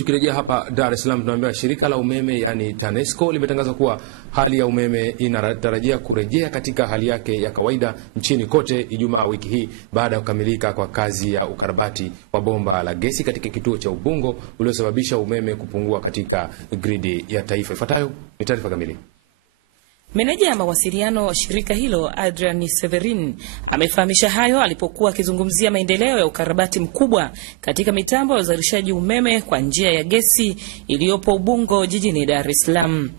Tukirejea hapa Dar es Salaam, tunaambiwa shirika la umeme yani TANESCO limetangaza kuwa hali ya umeme inatarajia kurejea katika hali yake ya kawaida nchini kote Ijumaa wiki hii baada ya kukamilika kwa kazi ya ukarabati wa bomba la gesi katika kituo cha Ubungo uliosababisha umeme kupungua katika gridi ya taifa. Ifuatayo ni taarifa kamili. Meneja ya mawasiliano wa shirika hilo Adrian Severin amefahamisha hayo alipokuwa akizungumzia maendeleo ya ukarabati mkubwa katika mitambo ya uzalishaji umeme kwa njia ya gesi iliyopo Ubungo jijini Dar es Salaam.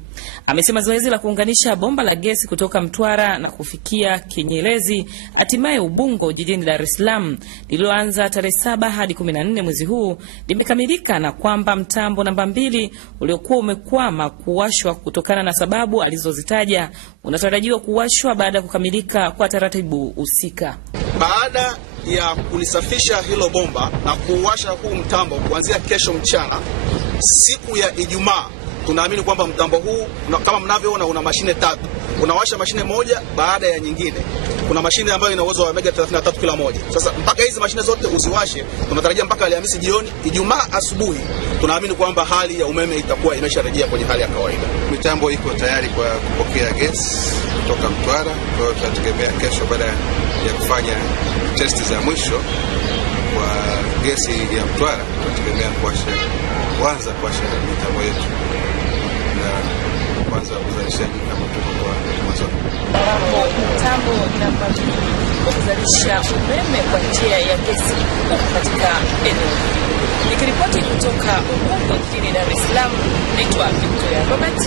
Amesema zoezi la kuunganisha bomba la gesi kutoka Mtwara na kufikia Kinyerezi hatimaye Ubungo jijini Dar es Salaam lililoanza tarehe 7 hadi 14 mwezi huu limekamilika, na kwamba mtambo namba 2 uliokuwa umekwama kuwashwa kutokana na sababu alizozitaja unatarajiwa kuwashwa baada ya kukamilika kwa taratibu husika. Baada ya kulisafisha hilo bomba na kuwasha huu mtambo kuanzia kesho mchana siku ya Ijumaa, tunaamini kwamba mtambo huu kama mnavyoona una mashine 3. Unawasha mashine moja baada ya nyingine. Kuna mashine ambayo ina uwezo wa mega 33 kila moja. Sasa mpaka hizi mashine zote uziwashe, tunatarajia mpaka Alhamisi jioni, Ijumaa asubuhi tunaamini kwamba hali ya umeme itakuwa imesharejea kwenye hali ya kawaida. Mitambo iko tayari kwa kupokea gesi kutoka Mtwara. Kwa hiyo tunategemea kesho baada ya kufanya testi za mwisho kwa gesi ya Mtwara, tunategemea kuanza kuwasha mitambo yetu na kwanza uzalishaji kama tulivyokuwa mwanzo. Mtambo namba 2 wa kuzalisha umeme kwa njia ya gesi katika eneo. Nikiripoti kutoka Ubungo jijini Dar es Salaam, naitwa Victoria Robert.